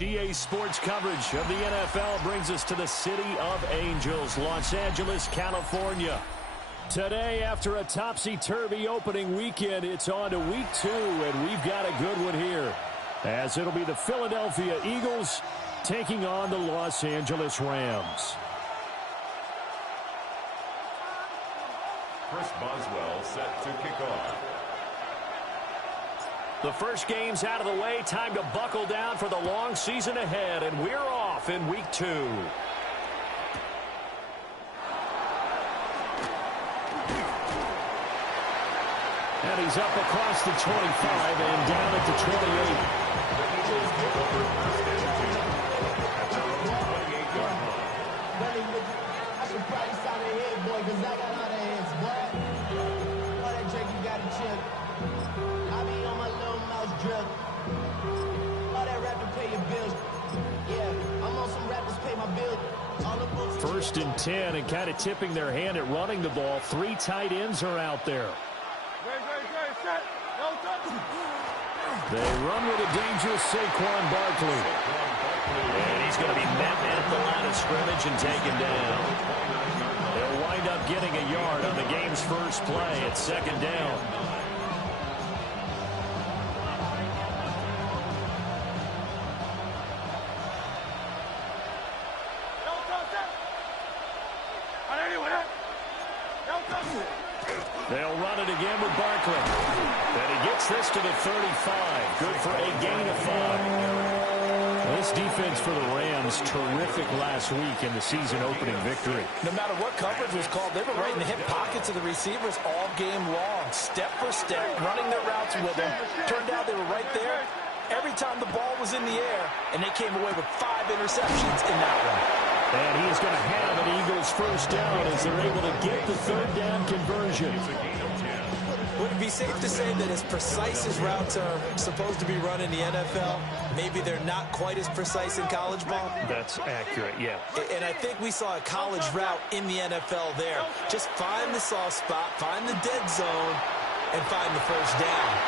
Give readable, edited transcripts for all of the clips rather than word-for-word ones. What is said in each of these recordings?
EA Sports coverage of the NFL brings us to the City of Angels, Los Angeles, California. Today, after a topsy-turvy opening weekend, it's on to week 2, and we've got a good one here, as it'll be the Philadelphia Eagles taking on the Los Angeles Rams. Chris Boswell set to kick off. The first game's out of the way. Time to buckle down for the long season ahead, and we're off in week 2. And he's up across the 25 and down at the 28. The Eagles take over first and 2 at their own 28-yard line. I should probably sign a head, boy, because I got all the heads, boy. All that Drake, you got a chip. I be on my little mouse drip. All that rap to pay your bills. Yeah, I'm on some rappers pay my bills. First and 10, and kind of tipping their hand at running the ball. 3 tight ends are out there. They run with a dangerous Saquon Barkley. And he's going to be met at the line of scrimmage and taken down. They'll wind up getting a yard on the game's first play at second down. They'll run it again with Barkley. And he gets this to the 35. Good for a gain of 5. This defense for the Rams, terrific last week in the season-opening victory. No matter what coverage was called, they were right in the hip pockets of the receivers all game long. Step for step, running their routes with them. Turned out they were right there every time the ball was in the air, and they came away with 5 interceptions in that one. And he is going to have an Eagles first down as they're able to get the third down conversion. Would it be safe to say that as precise as routes are supposed to be run in the NFL, maybe they're not quite as precise in college ball? That's accurate, yeah. And I think we saw a college route in the NFL there. Just find the soft spot, find the dead zone, and find the first down.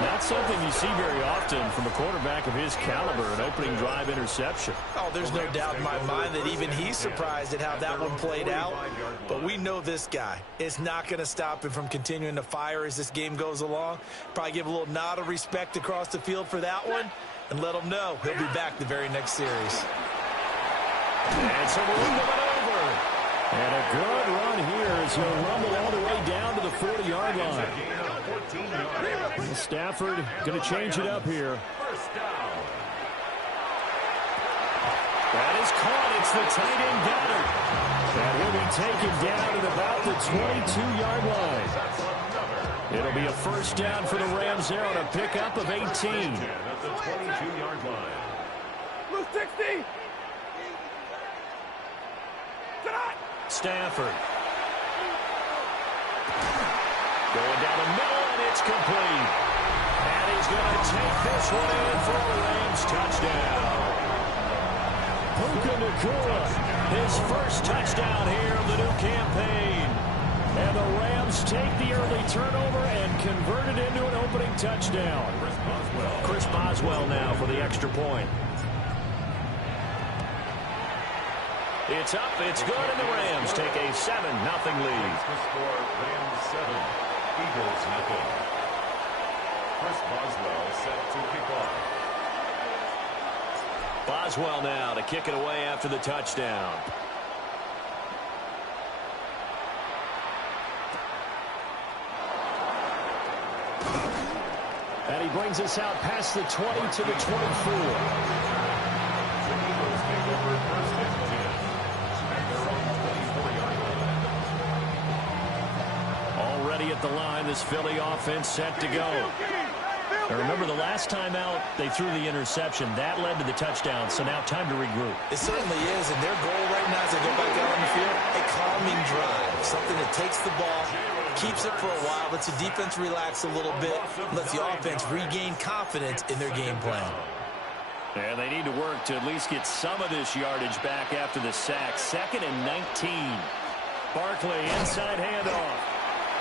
Not something you see very often from a quarterback of his caliber, an opening drive interception. Oh, there's no doubt in my mind that even he's surprised at how that one played out. But we know this guy is not going to stop him from continuing to fire as this game goes along. Probably give a little nod of respect across the field for that one and let him know he'll be back the very next series. And so we'll move it over. And a good run here as he'll rumble all the way down to the 40-yard line. Stafford going to change it up here. That is caught. It's the tight end Goddard. And he'll be taken down at about the 22-yard line. It'll be a first down for the Rams there on a pickup of 18. At the 22-yard line. Blue 60. Stafford. Going down the middle, and it's complete. And he's going to take this one in for a Rams touchdown. Puka Nacua, his first touchdown here of the new campaign. And the Rams take the early turnover and convert it into an opening touchdown. Chris Boswell now for the extra point. It's up, it's good, and the Rams take a 7-0 lead. The score, Rams 7, Eagles 0. Chris Boswell set to kick off. Boswell now to kick it away after the touchdown. And he brings us out past the 20 to the 24. The Eagles take over first and 10 at their own 24-yard line. Already at the line, this Philly offense set to go. Now remember, the last time out, they threw the interception. That led to the touchdown, so now time to regroup. It certainly is, and their goal right now as they go back out on the field, a calming drive, something that takes the ball Keeps it for a while, lets the defense relax a little bit, lets the offense regain confidence in their game plan. And they need to work to at least get some of this yardage back after the sack. 2nd and 19. Barkley inside handoff.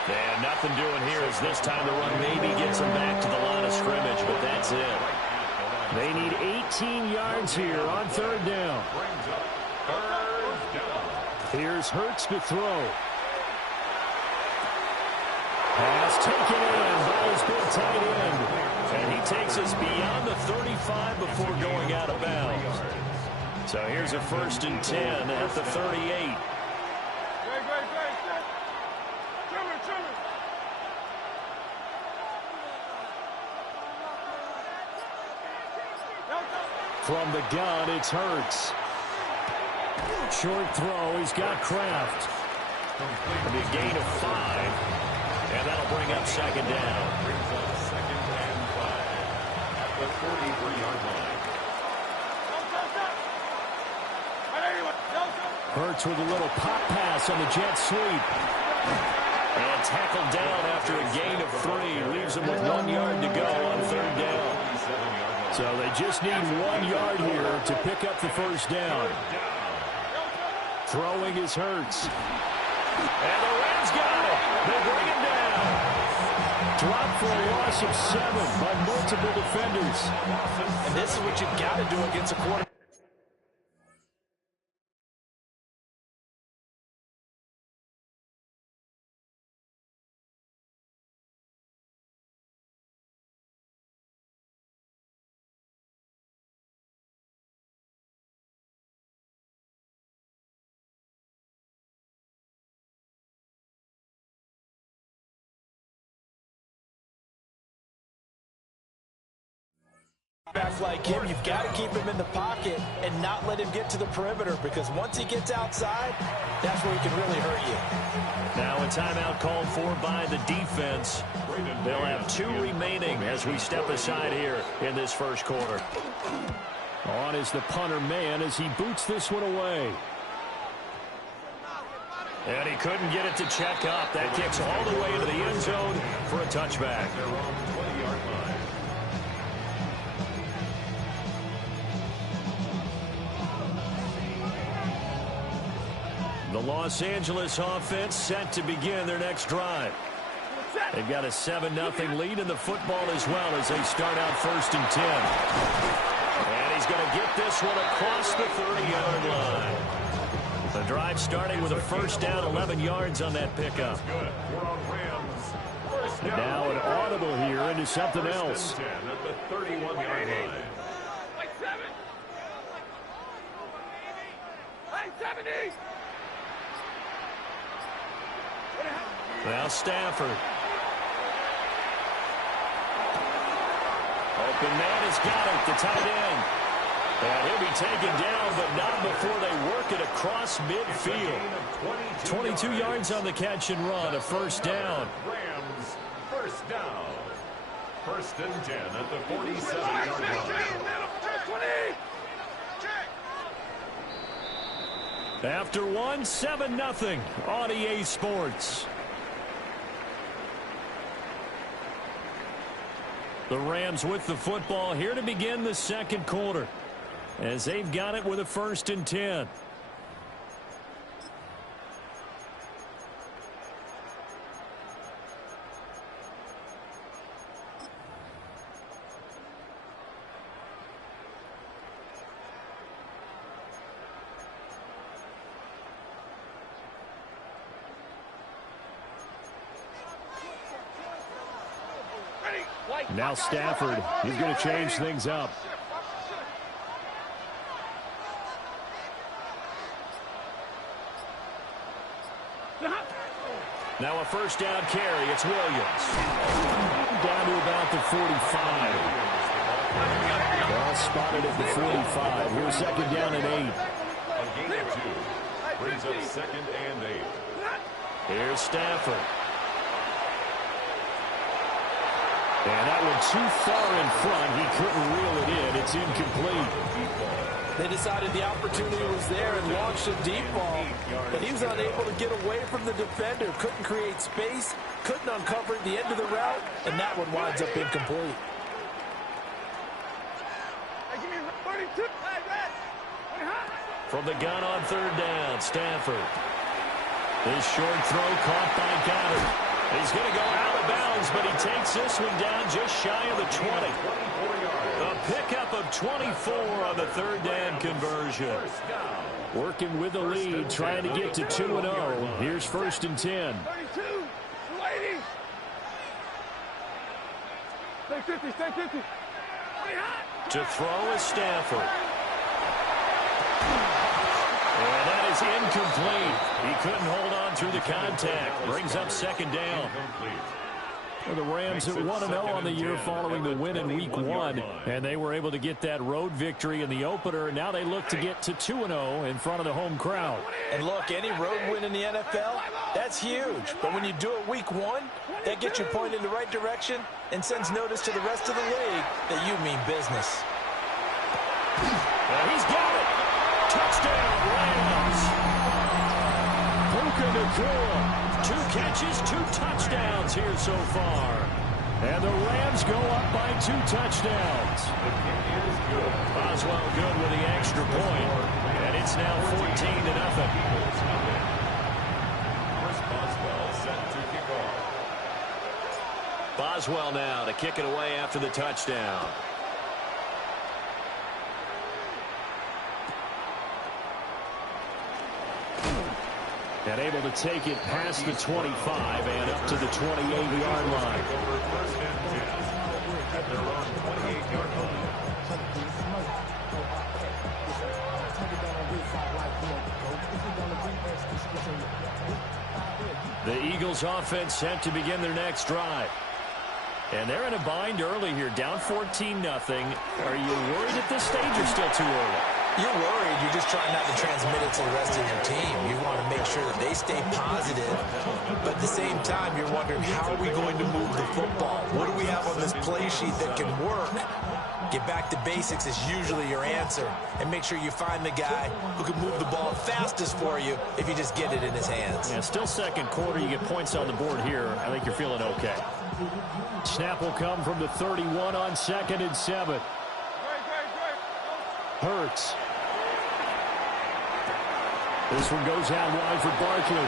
And nothing doing here as this time the run maybe gets them back to the line of scrimmage, but that's it. They need 18 yards here on 3rd down. Here's Hurts to throw. Pass taken in by his big tight end. And he takes us beyond the 35 before going out of bounds. So here's a 1st and 10 at the 38. From the gun, it's Hurts. Short throw, he's got Kraft. A gain of 5. And that'll bring up 2nd down. Brings up 2nd and 5 at the 43-yard line. Hurts with a little pop pass on the jet sweep. And tackled down after a gain of 3. Leaves him with 1 yard to go on 3rd down. So they just need 1 yard here to pick up the 1st down. Throwing is Hurts. And the Rams got it. They bring him down. Dropped for a loss of 7 by multiple defenders. And this is what you've got to do against a quarterback. Back like him, you've got to keep him in the pocket and not let him get to the perimeter, because once he gets outside, that's where he can really hurt you. Now a timeout called for by the defense. They'll have 2 remaining as we step aside here in this 1st quarter. On is the punter man as he boots this one away. And he couldn't get it to check up. That kicks all the way into the end zone for a touchback. Their own 20-yard line. The Los Angeles offense set to begin their next drive. They've got a 7-0 lead in the football as well as they start out 1st and 10. And he's going to get this one across the 30-yard line. The drive starting with a 1st down, 11 yards on that pickup. And now an audible here into something else. 10 at the 31-yard line. Now Stafford. Open man has got it, the tight end. And he'll be taken down, but not before they work it across midfield. 22 yards on the catch and run, a 1st down. Rams, 1st down. 1st and 10 at the 47-yard line. After one, 7-0 on EA Sports. The Rams with the football here to begin the 2nd quarter, as they've got it with a 1st and 10. Now Stafford, he's going to change things up. Now a 1st down carry, it's Williams. Down to about the 45. Ball spotted at the 45. Here's 2nd down and 8. A gain of 2 brings up 2nd and 8. Here's Stafford. And that one too far in front. He couldn't reel it in. It's incomplete. They decided the opportunity was there and launched a deep ball, but he was unable to get away from the defender. Couldn't create space, couldn't uncover the end of the route, and that one winds up incomplete. From the gun on third down, Stanford. His short throw caught by Goddard. He's going to go out of bounds, but he takes this one down just shy of the 20. A pickup of 24 on the third down conversion. Working with the lead, trying to get to 2-0. Here's 1st and 10. 32, 280. Stay 50, stay 50. To throw is Stanford. And that is incomplete. He couldn't hold on through the contact. Brings up 2nd down. Well, the Rams at 1-0 on the year following the win in Week 1. And they were able to get that road victory in the opener. Now they look to get to 2-0 in front of the home crowd. And look, any road win in the NFL, that's huge. But when you do it Week 1, that gets you pointed in the right direction and sends notice to the rest of the league that you mean business. And he's got it. Touchdown, Rams. Puka Nacua. 2 catches, 2 touchdowns here so far. And the Rams go up by 2 touchdowns. Boswell good with the extra point. And it's now 14-0. Boswell set to kick off. Boswell now to kick it away after the touchdown. And able to take it past the 25 and up to the 28-yard line. At their own 28-yard line. The Eagles offense set to begin their next drive. And they're in a bind early here, down 14-0. Are you worried at this stage or still too early? You're worried. You're just trying not to transmit it to the rest of your team. You want to make sure that they stay positive. But at the same time, you're wondering, how are we going to move the football? What do we have on this play sheet that can work? Get back to basics is usually your answer. And make sure you find the guy who can move the ball fastest for you if you just get it in his hands. Yeah, still second quarter. You get points on the board here. I think you're feeling okay. Snap will come from the 31 on 2nd and 7. Hurts. This one goes out wide for Barkley.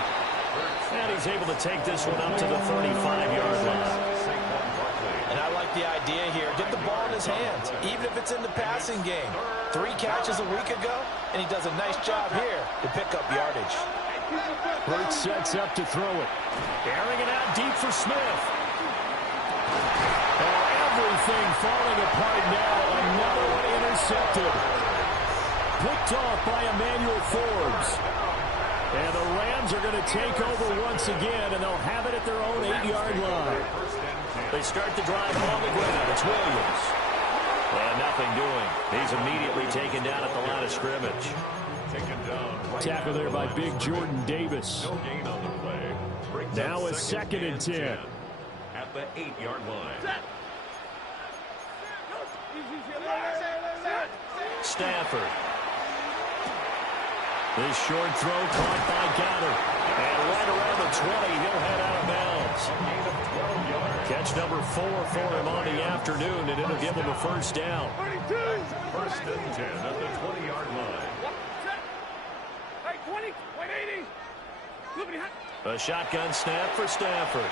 And he's able to take this one up to the 35-yard line. And I like the idea here. Get the ball in his hands, even if it's in the passing game. 3 catches a week ago, and he does a nice job here to pick up yardage. Hurts sets up to throw it. Airing it out deep for Smith. Everything falling apart now. Another one intercepted. Picked off by Emmanuel Forbes. And the Rams are going to take over once again, and they'll have it at their own 8-yard line. They start the drive on the ground. It's Williams. And nothing doing. He's immediately taken down at the line of scrimmage. Taken down. Tackle there by big Jordan Davis. No gain on the play. Brings Now up it's 2nd and 10. At the 8-yard line. Stafford. This short throw caught by Goddard. And right around the 20, he'll head out of bounds. Catch number 4 for him on the afternoon, and it'll give him a first down. 1st and 10 at the 20-yard line. A shotgun snap for Stafford.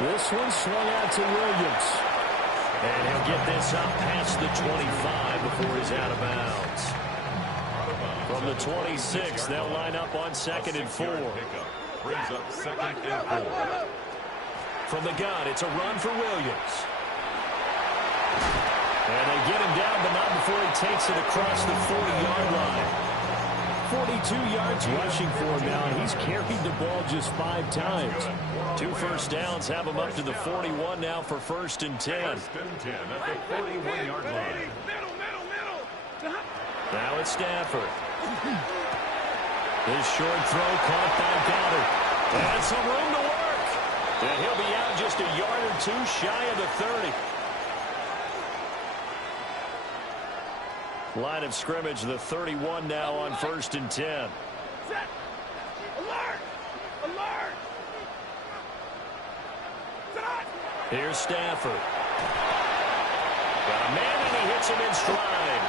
This one swung out to Williams. And he'll get this up past the 25 before he's out of bounds. From the 26, they'll line up on 2nd and 4. Brings up 2nd and 4. From the gun, it's a run for Williams. And they get him down, but not before he takes it across the 40-yard line. 42 yards rushing for him now, and he's carried the ball just 5 times. 2 first downs have him up to the 41 now for 1st and 10. 1st and 10 at the 41-yard line. Now it's Stafford. This short throw caught by Goddard. And some room to work. And he'll be out just a yard or two shy of the 30. Line of scrimmage, the 31 now on 1st and 10. Set. Alert. Alert. Set. Here's Stafford. Got a man, and he hits him in stride.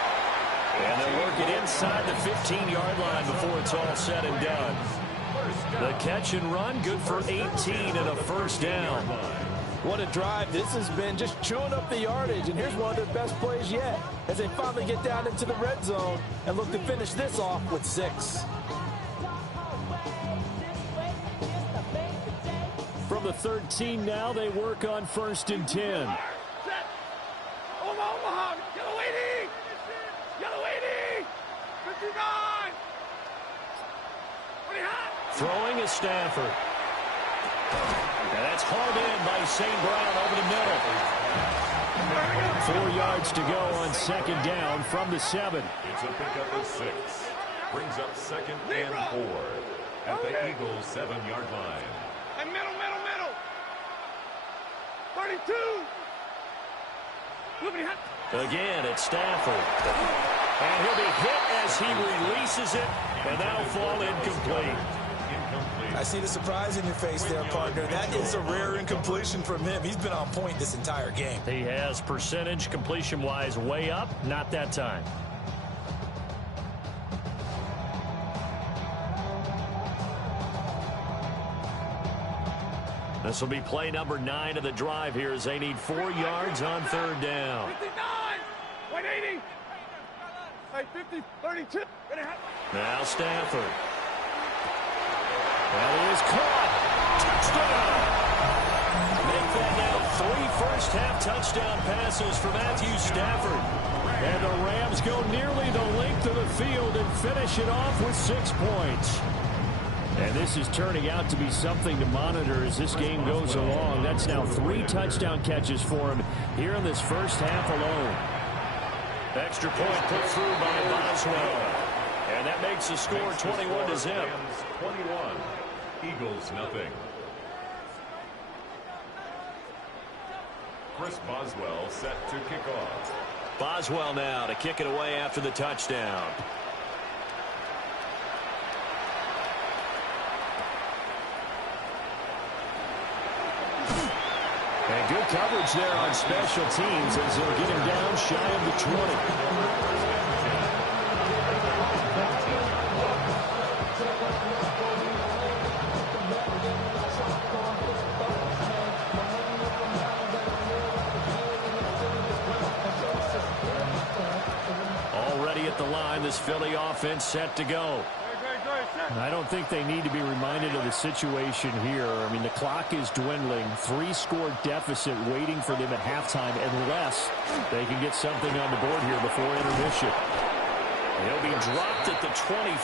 And they'll work it inside the 15-yard line before it's all said and done. The catch and run, good for 18 and a first down. What a drive. This has been just chewing up the yardage, and here's one of their best plays yet as they finally get down into the red zone and look to finish this off with 6. From the 13 now, they work on 1st and 10. Set. Omaha. Yellow 80. Yellow 80. 59. Pretty hot. Throwing is Stafford. And that's hauled in by St. Brown over the middle. 4 yards to go on 2nd down from the 7. It's a pickup of 6. Brings up 2nd and 4 at the Eagles' 7-yard line. And middle. 32. Loopity hot. Again, it's Stafford. And he'll be hit as he releases it, and that'll fall incomplete. I see the surprise in your face there, partner. That is a rare incompletion from him. He's been on point this entire game. He has percentage completion-wise way up, not that time. This will be play number 9 of the drive here as they need 4 yards on 3rd down. 59. 180. Hey, 50. 32. Now Stafford. That is caught. Touchdown. Make that now 3 first-half touchdown passes for Matthew Stafford. And the Rams go nearly the length of the field and finish it off with 6 points. And this is turning out to be something to monitor as this game goes along. That's now 3 touchdown catches for him here in this first half alone. Extra point put through by Boswell. And that makes the score 21-0. 21. Eagles nothing. Chris Boswell set to kick off. Boswell now to kick it away after the touchdown. And good coverage there on special teams as they'll get him down shy of the 20. Already at the line, this Philly offense set to go. I don't think they need to be reminded of the situation here. I mean, the clock is dwindling. 3-score deficit waiting for them at halftime unless they can get something on the board here before intermission. He'll be dropped at the 25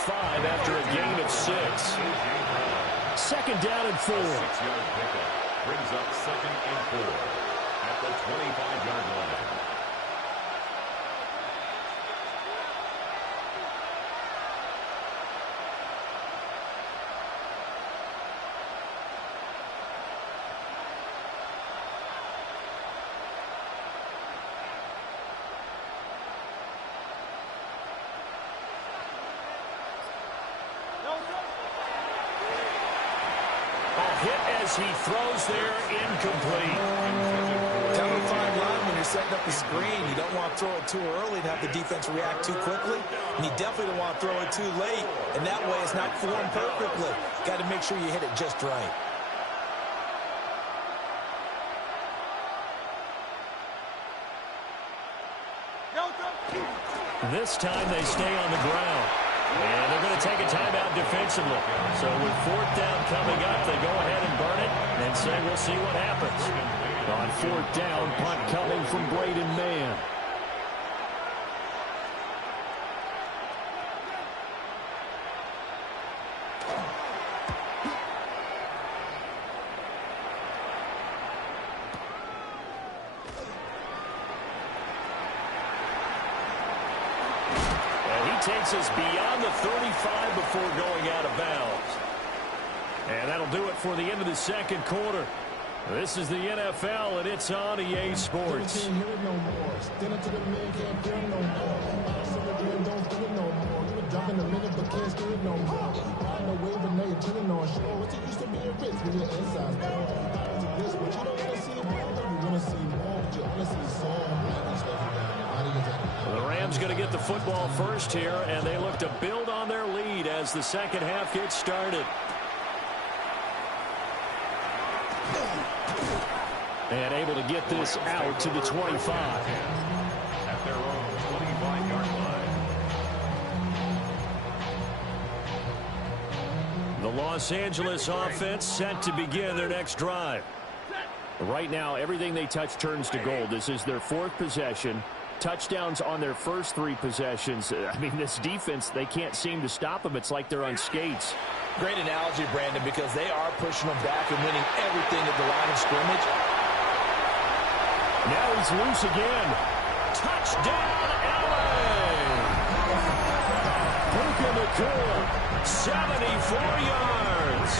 after a gain of 6. 2nd down and 4. 6-yard pickup brings up 2nd and 4 at the 25-yard line. As he throws there, incomplete. Down a fine line when you're setting up the screen. You don't want to throw it too early and have the defense react too quickly. And you definitely don't want to throw it too late. And that way it's not formed perfectly. Got to make sure you hit it just right. This time they stay on the ground. And they're going to take a timeout defensively. So with 4th down coming up, they go ahead and burn it and say we'll see what happens. On 4th down, punt coming from Braden Mann. Takes us beyond the 35 before going out of bounds. And that'll do it for the end of the 2nd quarter. This is the NFL, and it's on EA Sports. The Rams going to get the football first here, and they look to build on their lead as the second half gets started. And able to get this out to the 25. At their own 25-yard line. The Los Angeles offense set to begin their next drive. Right now, everything they touch turns to gold. This is their fourth possession. Touchdowns on their first three possessions. I mean, this defense, they can't seem to stop them. It's like they're on skates. Great analogy, Brandon, because they are pushing them back and winning everything at the line of scrimmage. Now he's loose again. Touchdown, LA! Puka Nacua, 74 yards.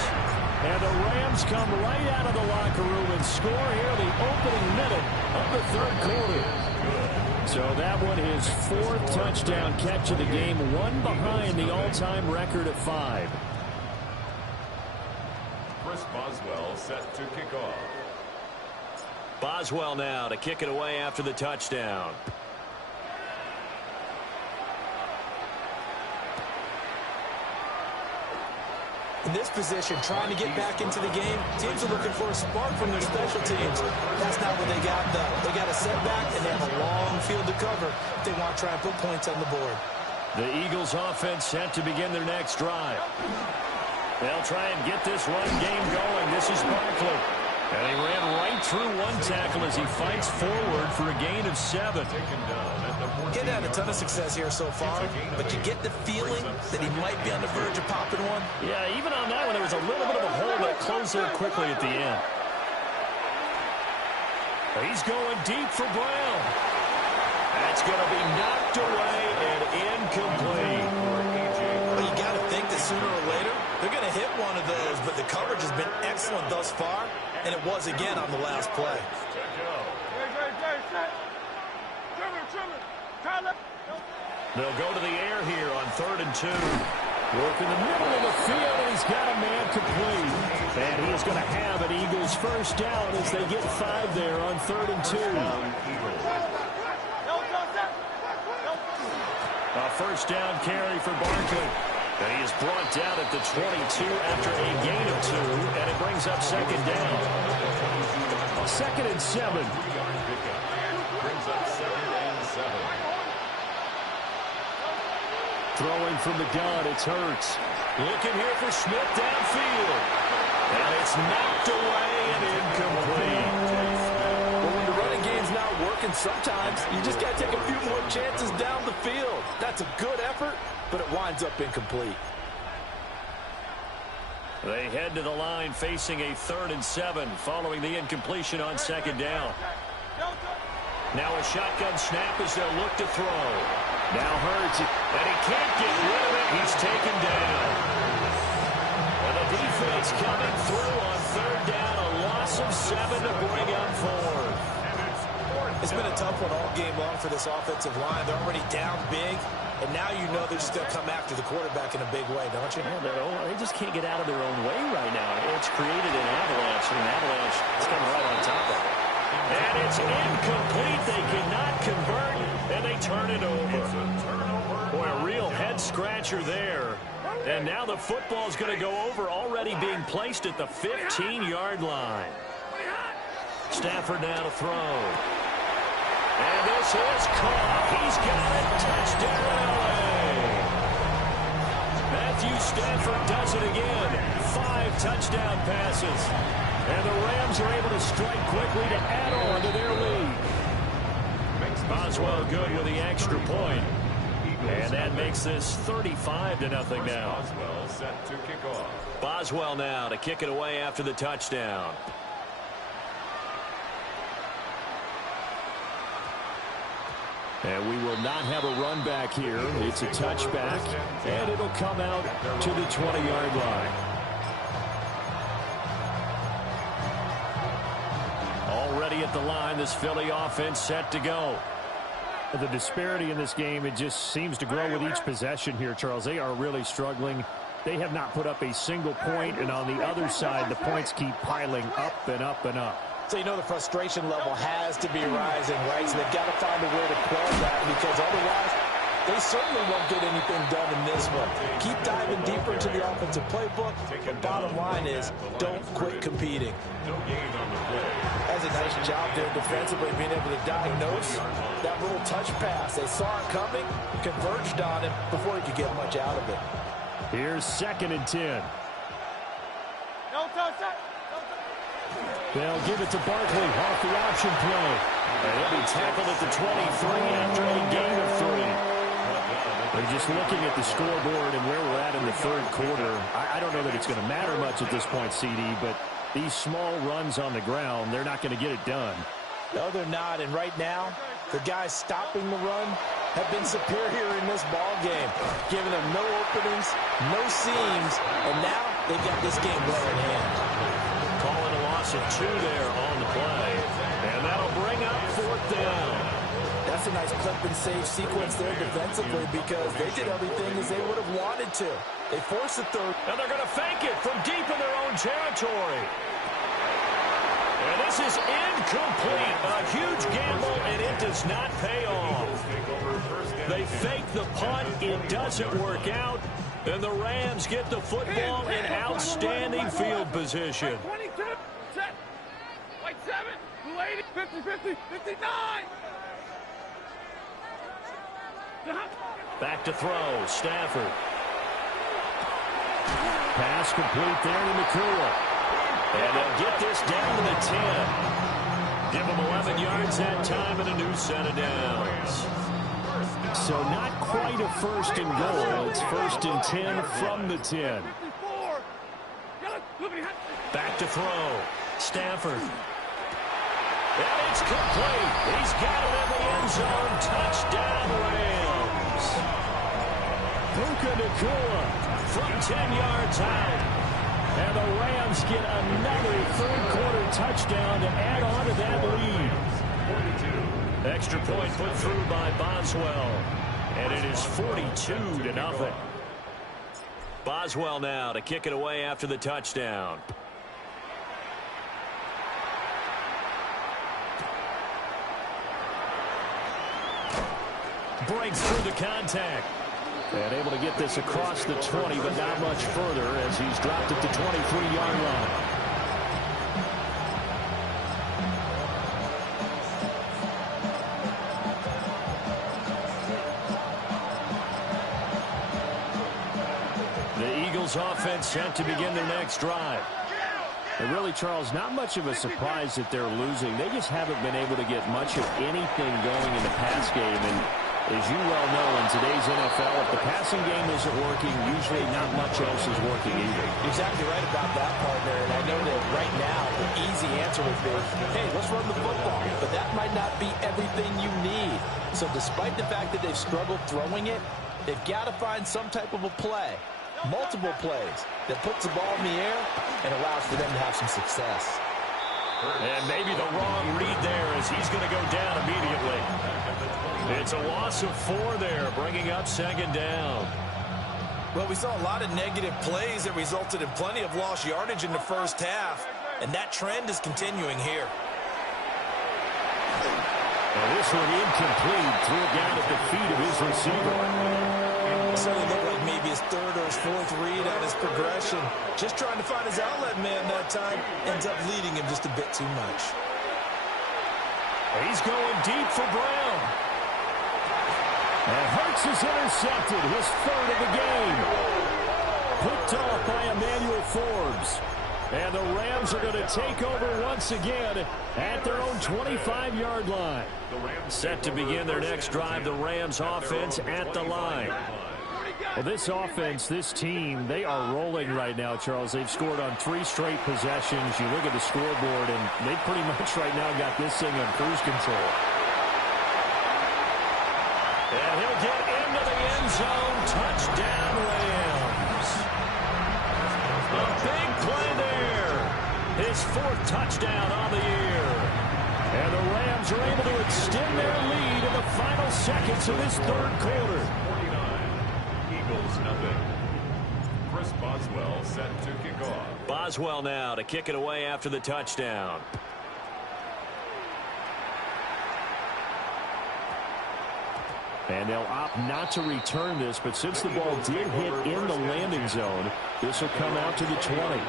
And the Rams come right out of the locker room and score here the opening minute of the third quarter. So that one, his fourth touchdown catch of the game, one behind the all-time record of 5. Chris Boswell set to kick off. Boswell now to kick it away after the touchdown. In this position, trying to get back into the game, teams are looking for a spark from their special teams. That's not what they got, though. They got a setback, and they have a long field to cover if they want to try and put points on the board. The Eagles offense set to begin their next drive. They'll try and get this run game going. This is Barkley. And he ran right through one tackle as he fights forward for a gain of 7. He's had a ton of success here so far, but you get the feeling that he might be on the verge of popping one. Yeah, even on that one, there was a little bit of a hole that closed there quickly at the end. He's going deep for Brown. That's going to be knocked away and incomplete. Well, you got to think that sooner or later, they're going to hit one of those, but the coverage has been excellent thus far, and it was again on the last play. They'll go to the air here on 3rd and 2. Work in the middle of the field, and he's got a man complete. And he is going to have an Eagles first down as they get 5 there on 3rd and 2. A first down carry for Barkley. And he is brought down at the 22 after a gain of 2, and it brings up 2nd down. 2nd and 7. Brings up 2nd and 7. Throwing from the gun, it's Hurts. Looking here for Smith downfield. And it's knocked away and incomplete. Well, when the running game's not working, sometimes you just got to take a few more chances down the field. That's a good effort, but it winds up incomplete. They head to the line facing a 3rd and 7 following the incompletion on 2nd down. Now a shotgun snap as they'll look to throw. Now Hurts, and he can't get rid of it. He's taken down. And the defense coming through on 3rd down. A loss of 7 to bring up 4th. It's been a tough one all game long for this offensive line. They're already down big, and now you know they're just going to come after the quarterback in a big way, don't you? Yeah, they just can't get out of their own way right now. It's created an avalanche, and an avalanche is coming right on top of it. And it's incomplete. They cannot convert, and they turn it over. Boy, a real head-scratcher there. And now the football's going to go over, already being placed at the 15-yard line. Stafford now to throw. And this is caught. He's got it. Touchdown, LA. Matthew Stafford does it again. 5 touchdown passes. And the Rams are able to strike quickly to add on to their lead. Boswell good with the extra point. And that makes this 35-0 now. Boswell set to kick off. Boswell now to kick it away after the touchdown. And we will not have a run back here. It's a touchback, and it'll come out to the 20-yard line. at the line. This Philly offense set to go. The disparity in this game, it just seems to grow with each possession here, Charles. They are really struggling. They have not put up a single point, and on the other side, the points keep piling up and up and up. So you know the frustration level has to be rising, right? So they've got to find a way to quell that, because otherwise they certainly won't get anything done in this one. Keep diving deeper into the offensive playbook, but bottom line is don't quit competing. That's a nice job there defensively, being able to diagnose that little touch pass. They saw it coming, converged on him before he could get much out of it. Here's 2nd and 10. No touch. They'll give it to Barkley off the option play. And he'll be tackled at the 23 after a gain of 3. They're just looking at the scoreboard and where we're at in the third quarter. I don't know that it's going to matter much at this point, CD, but these small runs on the ground, they're not going to get it done. No, they're not. And right now, the guys stopping the run have been superior in this ball game, giving them no openings, no seams, and now they've got this game well in hand. Calling a loss of 2 there on the play. And that'll bring up 4th down. That's a nice clip and save sequence there defensively, because they did everything as they would have wanted to. They forced the third. And they're going to fake it from deep in their own territory. And this is incomplete. A huge gamble, and it does not pay off. They fake the punt. It doesn't work out. And the Rams get the football in outstanding field position. 22, set, white 7, 280, 50, 50, 59. Back to throw, Stafford. Pass complete there to McCool. And they'll get this down to the 10. Give them 11 yards that time and a new set of downs. So not quite a 1st and goal. It's 1st and 10 from the 10. Back to throw. Stafford. And it's complete. He's got it in the end zone. Touchdown, Rams. Puka Nacua from 10 yards out. And the Rams get another third-quarter touchdown to add on to that lead. Extra point put through by Boswell. And it is 42-0. Boswell now to kick it away after the touchdown. Breaks through the contact. And able to get this across the 20, but not much further as he's dropped at the 23-yard line. The Eagles offense set to begin their next drive. And really, Charles, not much of a surprise that they're losing. They just haven't been able to get much of anything going in the pass game. And as you well know, in today's NFL, if the passing game isn't working, usually not much else is working either. Exactly right about that, partner. And I know that right now the easy answer would be, hey, let's run the football. But that might not be everything you need. So despite the fact that they've struggled throwing it, they've got to find some type of a play, multiple plays, that puts the ball in the air and allows for them to have some success. And maybe the wrong read there as he's going to go down immediately. It's a loss of 4 there, bringing up 2nd down. Well, we saw a lot of negative plays that resulted in plenty of lost yardage in the first half, and that trend is continuing here. And this one incomplete, threw it down at the feet of his receiver. So it looked like maybe his 3rd or his 4th read on his progression. Just trying to find his outlet man that time, ends up leading him just a bit too much. He's going deep for Brown. And Hurts is intercepted, his 3rd of the game. Picked off by Emmanuel Forbes. And the Rams are going to take over once again at their own 25-yard line. Set to begin their next drive, the Rams offense at the line. Well, this offense, this team, they are rolling right now, Charles. They've scored on 3 straight possessions. You look at the scoreboard, and they pretty much right now got this thing on cruise control. And he'll get into the end zone. Touchdown, Rams. A big play there. His 4th touchdown on the year. Rams are able to extend their lead in the final seconds of this third quarter. 49, Eagles nothing. Chris Boswell set to kick off. Boswell now to kick it away after the touchdown. And they'll opt not to return this, but since the ball did hit in the landing zone, this will come out to the 20.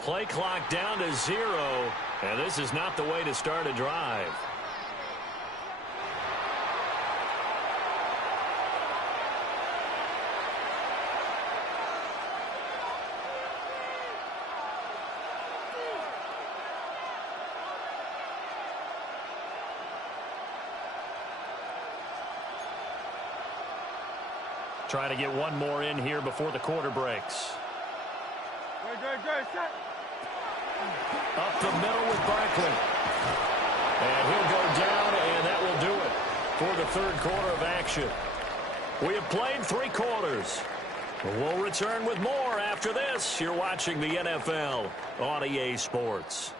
Play clock down to 0, and this is not the way to start a drive. Trying to get one more in here before the quarter breaks. Up the middle with Barkley. And he'll go down, and that will do it for the third quarter of action. We have played 3 quarters. We'll return with more after this. You're watching the NFL on EA Sports.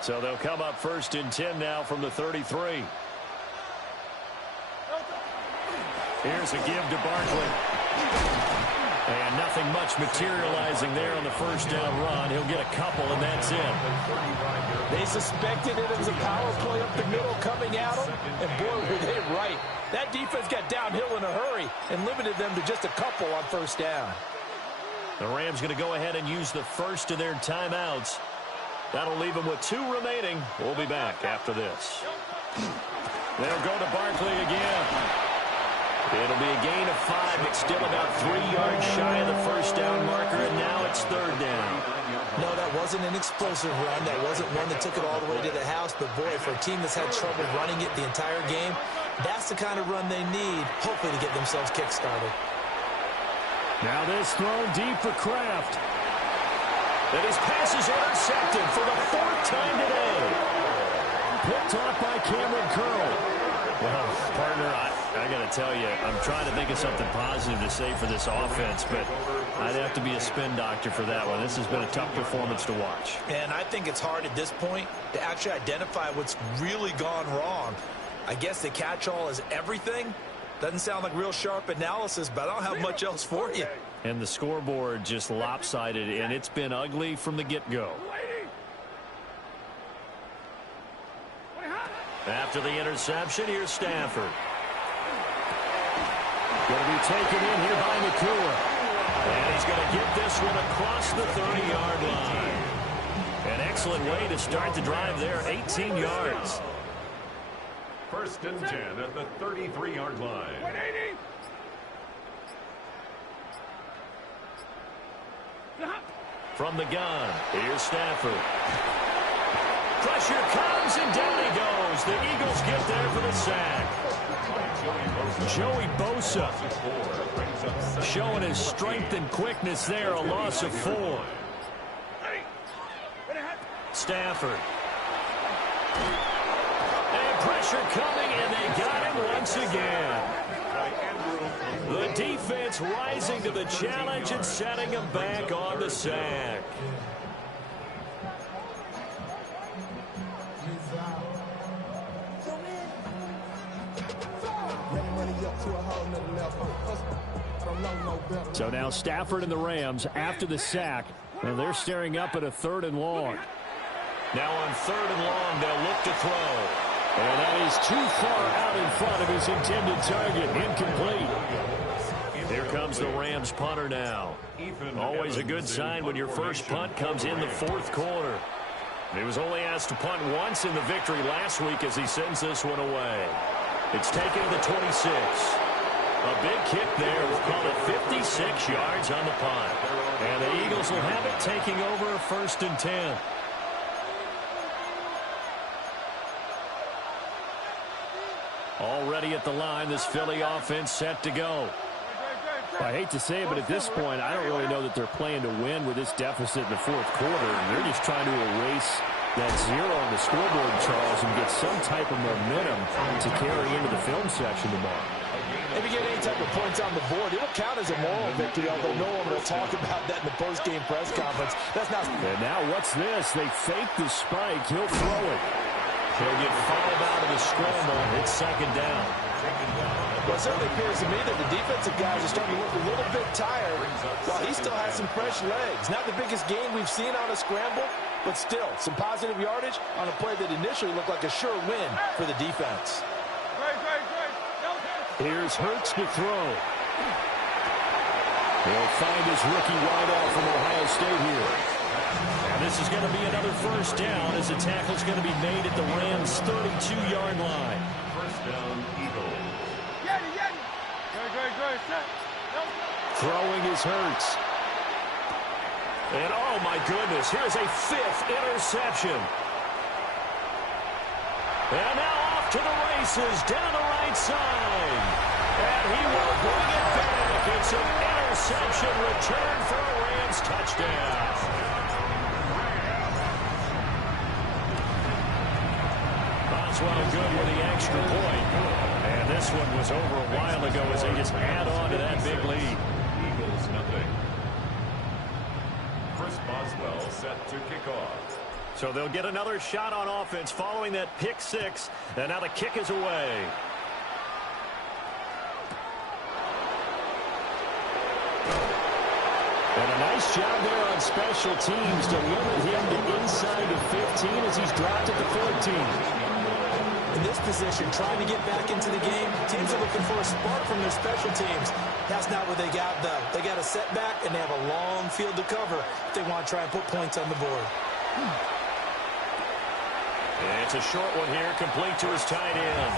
So they'll come up 1st and 10 now from the 33. Here's a give to Barkley. And nothing much materializing there on the first down run. He'll get a couple, and that's it. They suspected it was a power play up the middle coming at them, and boy, were they right. That defense got downhill in a hurry and limited them to just a couple on first down. The Rams going to go ahead and use the first of their timeouts. That'll leave them with 2 remaining. We'll be back after this. They'll go to Barkley again. It'll be a gain of 5, but still about 3 yards shy of the first down marker, and now it's 3rd down. No, that wasn't an explosive run. That wasn't one that took it all the way to the house. But, boy, for a team that's had trouble running it the entire game, that's the kind of run they need, hopefully, to get themselves kick-started. Now this thrown deep for Kraft. And his pass is intercepted for the 4th time today. Picked off by Cameron Curl. Well, partner, I got to tell you, I'm trying to think of something positive to say for this offense, but I'd have to be a spin doctor for that one. This has been a tough performance to watch. And I think it's hard at this point to actually identify what's really gone wrong. I guess the catch-all is everything. Doesn't sound like real sharp analysis, but I don't have much else for you. And the scoreboard just lopsided, and it's been ugly from the get-go. After the interception, here's Stafford. Going to be taken in here by Nakua. And he's going to get this one across the 30-yard line. An excellent way to start the drive there, 18 yards. 1st and 10 at the 33-yard line. 180. From the gun, here's Stafford. Pressure comes, and down he goes. The Eagles get there for the sack. Joey Bosa showing his strength and quickness there, a loss of 4. Stafford. And pressure coming, and they got him once again. The defense rising to the challenge and setting him back on the sack. So now Stafford and the Rams after the sack. And they're staring up at a 3rd and long. Now on 3rd and long, they'll look to throw. And that is too far out in front of his intended target. Incomplete. Here comes the Rams punter now. Always a good sign when your first punt comes in the 4th quarter. He was only asked to punt once in the victory last week as he sends this one away. It's taken to the 26. A big kick there. We'll call it 56 yards on the punt. And the Eagles will have it taking over 1st and 10. Already at the line, this Philly offense set to go. I hate to say it, but at this point, I don't really know that they're playing to win with this deficit in the 4th quarter. They're just trying to erase that 0 on the scoreboard, Charles, and get some type of momentum to carry into the film section tomorrow. If you get any type of points on the board, it'll count as a moral victory, although no one will talk about that in the post-game press conference. That's not. And now what's this? They fake the spike. He'll throw it. He'll get fouled out of the scramble. It's 2nd down. Well, it certainly appears to me that the defensive guys are starting to look a little bit tired while he still has some fresh legs. Not the biggest gain we've seen on a scramble, but still some positive yardage on a play that initially looked like a sure win for the defense. Here's Hurts to throw. He'll find his rookie wideout from Ohio State here. And this is going to be another 1st down as the tackle's going to be made at the Rams' 32-yard line. 1st down, Eagles. Throwing is Hurts. And oh my goodness, here's a 5th interception. And now off to the races down the right side. And he will bring it back. It's an interception return for a Rams touchdown. Boswell good with the extra point. And this one was over a while ago as they just add on to that big lead. Eagles nothing. Chris Boswell set to kick off. So they'll get another shot on offense following that pick 6. And now the kick is away. And a nice job there on special teams to limit him to inside the 15 as he's dropped at the 14. In this position, trying to get back into the game, teams are looking for a spark from their special teams. That's not what they got, though. They got a setback, and they have a long field to cover if they want to try and put points on the board. It's a short one here, complete to his tight end.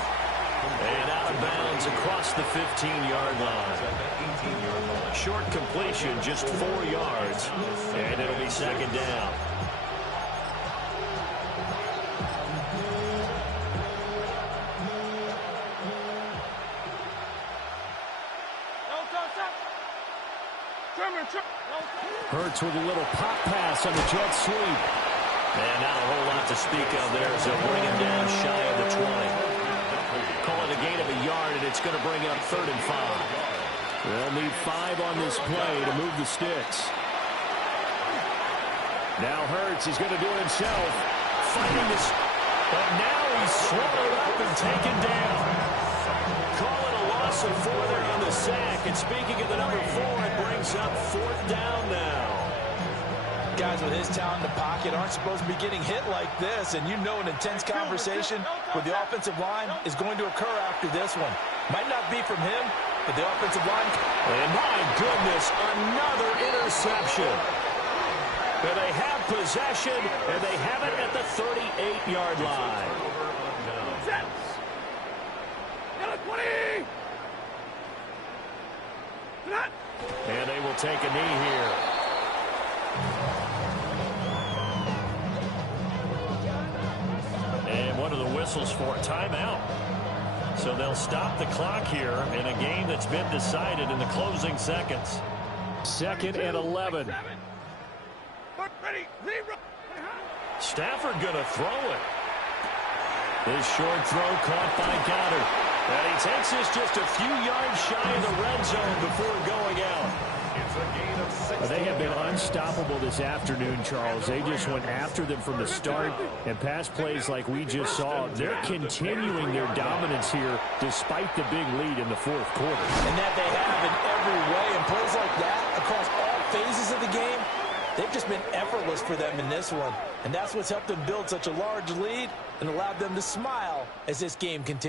And out of bounds across the 15-yard line. Short completion, just 4 yards, and it'll be 2nd down. Hurts with a little pop pass on the jet sweep. And not a whole lot to speak of there as they'll bring him down shy of the 20. Call it a gain of a yard, and it's going to bring up 3rd and 5. They'll need 5 on this play to move the sticks. Now Hurts is going to do it himself. Fighting this, but now he's swallowed up and taken down. Call it a loss of 4 there on the sack. And speaking of the number 4, it brings up 4th down now. Guys with his talent in the pocket aren't supposed to be getting hit like this, and you know an intense conversation with the offensive line is going to occur after this one. Might not be from him, but the offensive line. And my goodness, another interception. And they have possession, and they have it at the 38-yard line. And they will take a knee here. And what are the whistles for? Timeout. So they'll stop the clock here in a game that's been decided in the closing seconds. 2nd and 11. Stafford going to throw it. His short throw caught by Goddard. And he takes this just a few yards shy of the red zone before going out. It's a gain of 6. They have been unstoppable this afternoon, Charles. They just went after them from the start, and pass plays like we just saw. They're continuing their dominance here despite the big lead in the 4th quarter. And that they have in every way. And plays like that across all phases of the game, they've just been effortless for them in this one. And that's what's helped them build such a large lead and allowed them to smile as this game continues.